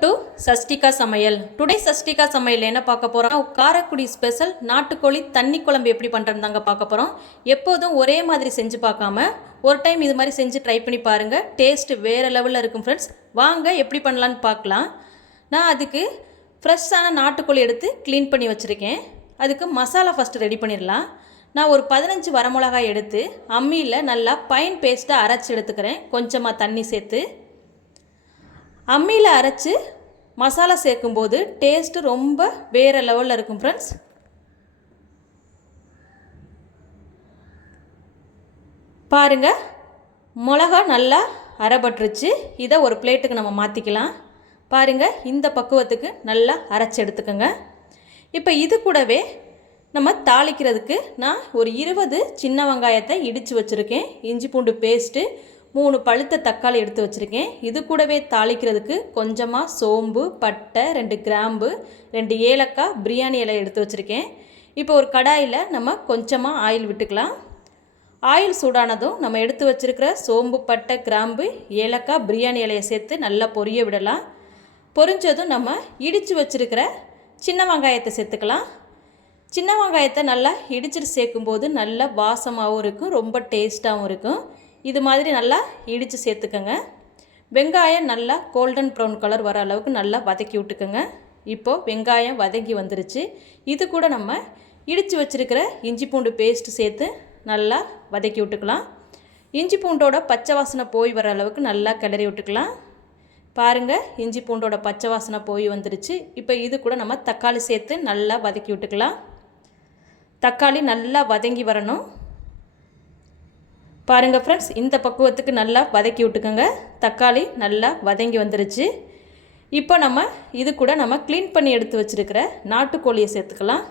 Welcome to Shashtika சமையல். Today Shashtika சமையல் என்ன பார்க்க போகிறோம்? காரைக்குடி ஸ்பெஷல் நாட்டுக்கோழி தண்ணி குழம்பு எப்படி பண்ணுறது தாங்க பார்க்க போகிறோம். எப்போதும் ஒரே மாதிரி செஞ்சு பார்க்காம ஒரு டைம் இது மாதிரி செஞ்சு ட்ரை பண்ணி பாருங்கள். டேஸ்ட் வேறு லெவலில் இருக்கும் ஃப்ரெண்ட்ஸ். வாங்க எப்படி பண்ணலான்னு பார்க்கலாம். நான் அதுக்கு ஃப்ரெஷ்ஷான நாட்டுக்கோழி எடுத்து க்ளீன் பண்ணி வச்சுருக்கேன். அதுக்கு மசாலா ஃபஸ்ட்டு ரெடி பண்ணிடலாம். நான் ஒரு 15 வரமிளகாய் எடுத்து அம்மியில் நல்லா பைன் பேஸ்ட்டாக அரைச்சி எடுத்துக்கிறேன். கொஞ்சமாக தண்ணி சேர்த்து அம்மியில் அரைச்சி மசாலா சேர்க்கும்போது டேஸ்ட்டு ரொம்ப வேறு லெவலில் இருக்கும் ஃப்ரெண்ட்ஸ். பாருங்கள், மிளகா நல்லா அரைபட்டுருச்சு. இதை ஒரு பிளேட்டுக்கு நம்ம மாற்றிக்கலாம். பாருங்கள், இந்த பக்குவத்துக்கு நல்லா அரைச்சி எடுத்துக்கோங்க. இப்போ இது கூடவே நம்ம தாளிக்கிறதுக்கு நான் ஒரு 20 சின்ன வெங்காயத்தை இடித்து வச்சுருக்கேன். இஞ்சி பூண்டு பேஸ்ட்டு, 3 பழுத்த தக்காளி எடுத்து வச்சுருக்கேன். இது கூடவே தாளிக்கிறதுக்கு கொஞ்சமாக சோம்பு, பட்டை, 2 கிராம்பு, 2 ஏலக்காய், பிரியாணி இலை எடுத்து வச்சுருக்கேன். இப்போ ஒரு கடாயில் நம்ம கொஞ்சமாக ஆயில் விட்டுக்கலாம். ஆயில் சூடானதும் நம்ம எடுத்து வச்சுருக்கிற சோம்பு, பட்டை, கிராம்பு, ஏலக்காய், பிரியாணி இலையை சேர்த்து நல்லா பொரிய விடலாம். பொரிஞ்சதும் நம்ம இடித்து வச்சுருக்கிற சின்ன வெங்காயத்தை சேர்த்துக்கலாம். சின்ன வெங்காயத்தை நல்லா இடிச்சிட்டு சேர்க்கும்போது நல்ல வாசமாகவும் இருக்கும், ரொம்ப டேஸ்ட்டாகவும் இருக்கும். இது மாதிரி நல்லா இடித்து சேர்த்துக்கோங்க. வெங்காயம் நல்லா கோல்டன் ப்ரௌன் கலர் வர அளவுக்கு நல்லா வதக்கி விட்டுக்கோங்க. இப்போது வெங்காயம் வதங்கி வந்துருச்சு. இது கூட நம்ம இடித்து வச்சுருக்கிற இஞ்சி பூண்டு பேஸ்ட்டு சேர்த்து நல்லா வதக்கி விட்டுக்கலாம். இஞ்சி பூண்டோட பச்சை வாசனை போய் வர அளவுக்கு நல்லா கிளறி விட்டுக்கலாம். பாருங்கள், இஞ்சி பூண்டோட பச்சை வாசனை போய் வந்துருச்சு. இப்போ இது கூட நம்ம தக்காளி சேர்த்து நல்லா வதக்கி விட்டுக்கலாம். தக்காளி நல்லா வதங்கி வரணும். பாருங்கள் ஃப்ரெண்ட்ஸ், இந்த பக்குவத்துக்கு நல்லா வதக்கி விட்டுக்கோங்க. தக்காளி நல்லா வதங்கி வந்துருச்சு. இப்போ நம்ம இது கூட நம்ம க்ளீன் பண்ணி எடுத்து வச்சுருக்கிற நாட்டுக்கோழியை சேர்த்துக்கலாம்.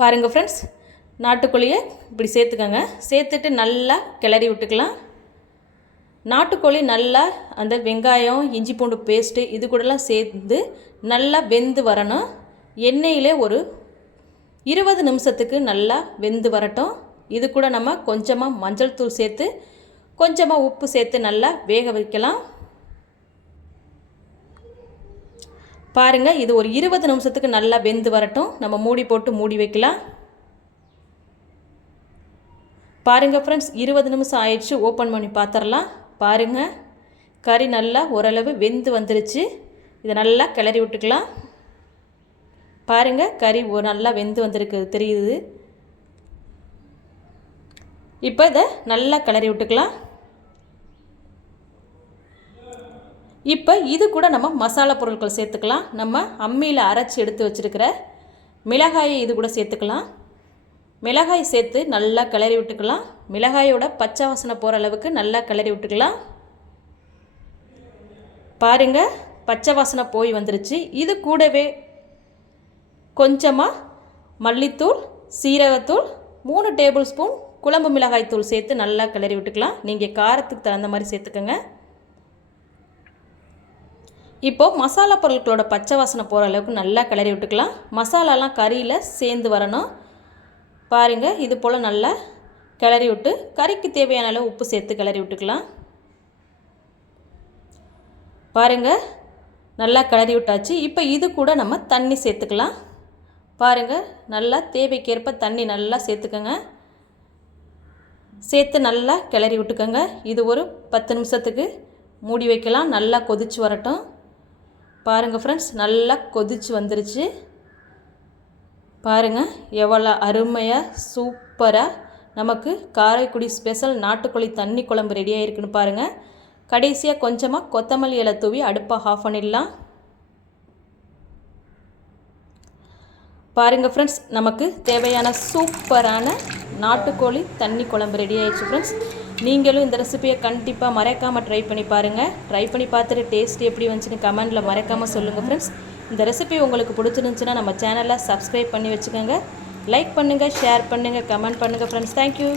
பாருங்கள் ஃப்ரெண்ட்ஸ், நாட்டுக்கோழியை இப்படி சேர்த்துக்கோங்க. சேர்த்துட்டு நல்லா கிளறி விட்டுக்கலாம். நாட்டுக்கோழி நல்லா அந்த வெங்காயம், இஞ்சி பூண்டு பேஸ்ட்டு இது கூடலாம் சேர்ந்து நல்லா வெந்து வரணும். எண்ணெயிலே ஒரு 20 நிமிஷத்துக்கு நல்லா வெந்து வரட்டும். இது கூட நம்ம கொஞ்சமாக மஞ்சள் தூள் சேர்த்து கொஞ்சமாக உப்பு சேர்த்து நல்லா வேக வைக்கலாம். பாருங்கள், இது ஒரு 20 நிமிஷத்துக்கு நல்லா வெந்து வரட்டும். நம்ம மூடி போட்டு மூடி வைக்கலாம். பாருங்கள் ஃப்ரெண்ட்ஸ், 20 நிமிஷம் ஆயிடுச்சு. ஓப்பன் பண்ணி பார்த்துடலாம். பாருங்கள், கறி நல்லா ஓரளவு வெந்து வந்துருச்சு. இதை நல்லா கிளறி விட்டுக்கலாம். பாருங்கள், கறி நல்லா வெந்து வந்திருக்கு தெரியுது. இப்போ இதை நல்லா கிளறி விட்டுக்கலாம். இப்போ இது கூட நம்ம மசாலா பொருட்கள் சேர்த்துக்கலாம். நம்ம அம்மியில் அரைச்சி எடுத்து வச்சுருக்கிற மிளகாயை இது கூட சேர்த்துக்கலாம். மிளகாய் சேர்த்து நல்லா கிளறி விட்டுக்கலாம். மிளகாயோட பச்சை வாசனை போகிற அளவுக்கு நல்லா கிளறி விட்டுக்கலாம். பாருங்கள், பச்சை வாசனை போய் வந்துருச்சு. இது கூடவே கொஞ்சமாக மல்லித்தூள், சீரகத்தூள், 3 டேபிள் ஸ்பூன் குழம்பு மிளகாய் தூள் சேர்த்து நல்லா கிளறி விட்டுக்கலாம். நீங்கள் காரத்துக்கு தகுந்த மாதிரி சேர்த்துக்கோங்க. இப்போது மசாலா பொருட்களோட பச்சை வாசனை போகிற அளவுக்கு நல்லா கிளறி விட்டுக்கலாம். மசாலாலாம் கறியில் சேர்ந்து வரணும். பாருங்கள், இது போல் நல்லா கிளறி விட்டு கறிக்கு தேவையான அளவு உப்பு சேர்த்து கிளறி விட்டுக்கலாம். பாருங்கள், நல்லா கிளறி விட்டாச்சு. இப்போ இது கூட நம்ம தண்ணி சேர்த்துக்கலாம். பாருங்கள், நல்லா தேவைக்கேற்ப தண்ணி நல்லா சேர்த்துக்கோங்க. சேர்த்து நல்லா கிளறி விட்டுக்கோங்க. இது ஒரு 10 நிமிஷத்துக்கு மூடி வைக்கலாம். நல்லா கொதிச்சு வரட்டும். பாருங்கள் ஃப்ரெண்ட்ஸ், நல்லா கொதிச்சு வந்துருச்சு. பாருங்கள், எவ்வளோ அருமையாக சூப்பராக நமக்கு காரைக்குடி ஸ்பெஷல் நாட்டுக்கோழி தண்ணி குழம்பு ரெடியாக இருக்குன்னு பாருங்கள். கடைசியாக கொஞ்சமாக கொத்தமல்லி இலை தூவி அடுப்பாக ஆஃப் பண்ணிடலாம். பாருங்கள் ஃப்ரெண்ட்ஸ், நமக்கு தேவையான சூப்பரான நாட்டுக்கோழி தண்ணி குழம்பு ரெடி ஆயிடுச்சு ஃப்ரெண்ட்ஸ். நீங்களும் இந்த ரெசிபியை கண்டிப்பாக மறக்காமல் ட்ரை பண்ணி பாருங்கள். ட்ரை பண்ணி பார்த்துட்டு டேஸ்ட் எப்படி வந்துச்சுன்னு கமெண்டில் மறக்காமல் சொல்லுங்கள் ஃப்ரெண்ட்ஸ். இந்த ரெசிபி உங்களுக்கு பிடிச்சிருந்துச்சுன்னா நம்ம சேனலை சப்ஸ்கிரைப் பண்ணி வச்சுக்கோங்க. லைக் பண்ணுங்கள், ஷேர் பண்ணுங்கள், கமெண்ட் பண்ணுங்கள் ஃப்ரெண்ட்ஸ். தேங்க்யூ.